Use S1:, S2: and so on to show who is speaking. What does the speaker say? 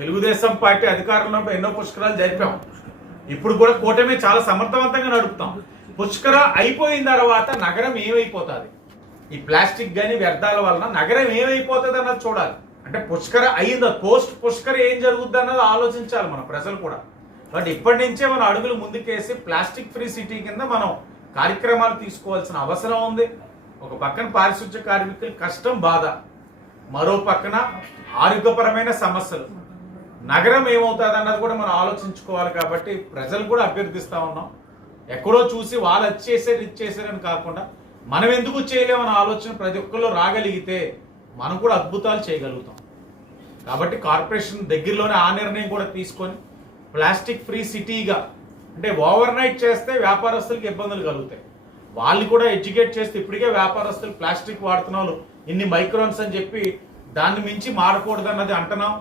S1: Telugu Desam party అధికారంలో ఎన్నో పుష్కరాలు జరిపాం. ఇప్పుడు కూడా కూటమి చాలా సమర్థవంతంగా నడుపుతాం. పుష్కర అయిపోయిన తర్వాత నగరం ఏమైపోతుంది? ఈ ప్లాస్టిక్ గాని వ్యర్థాల వలన నగరం ఏమైపోతుంది అన్నది చూడాలి. అంటే పుష్కర అయిందా? పోస్ట్ పుష్కర ఏం జరుగుద్ది అన్నది ఆలోచించాలి మన ప్రజలు కూడా. బట్ ఇప్పటి నుంచే మనం అడుగులు ముందుకేసి ప్లాస్టిక్ ఫ్రీ సిటీ కింద మనం కార్యక్రమాలు తీసుకోవాల్సిన అవసరం ఉంది. ఒక పక్కన పారిశుద్ధ్య కార్మికులు కష్టం బాధ. మరో పక్కన ఆరోగ్యపరమైన సమస్యలు. నగరం ఏమవుతుంది అన్నది కూడా మనం ఆలోచించుకోవాలి కాబట్టి ప్రజలు కూడా అభ్యర్థిస్తూ ఉన్నాం. ఎక్కడో చూసి వాళ్ళు వచ్చి చేశారు ఇది చేశారని కాకుండా మనం ఎందుకు చేయలేమన్న ఆలోచన ప్రతి ఒక్కళ్ళు రాగలిగితే మనం కూడా అద్భుతాలు చేయగలుగుతాం. కాబట్టి కార్పొరేషన్ దగ్గరలోనే ఆ నిర్ణయం కూడా తీసుకొని ప్లాస్టిక్ ఫ్రీ సిటీగా అంటే ఓవర్ నైట్ చేస్తే వ్యాపారస్తులకు ఇబ్బందులు కలుగుతాయి. వాళ్ళు కూడా ఎడ్యుకేట్ చేస్తే ఇప్పటికే వ్యాపారస్తులు ప్లాస్టిక్ వాడుతున్న ఇన్ని మైక్రోన్స్ అని చెప్పి దాన్ని మించి మారకూడదు అన్నది అంటున్నాం.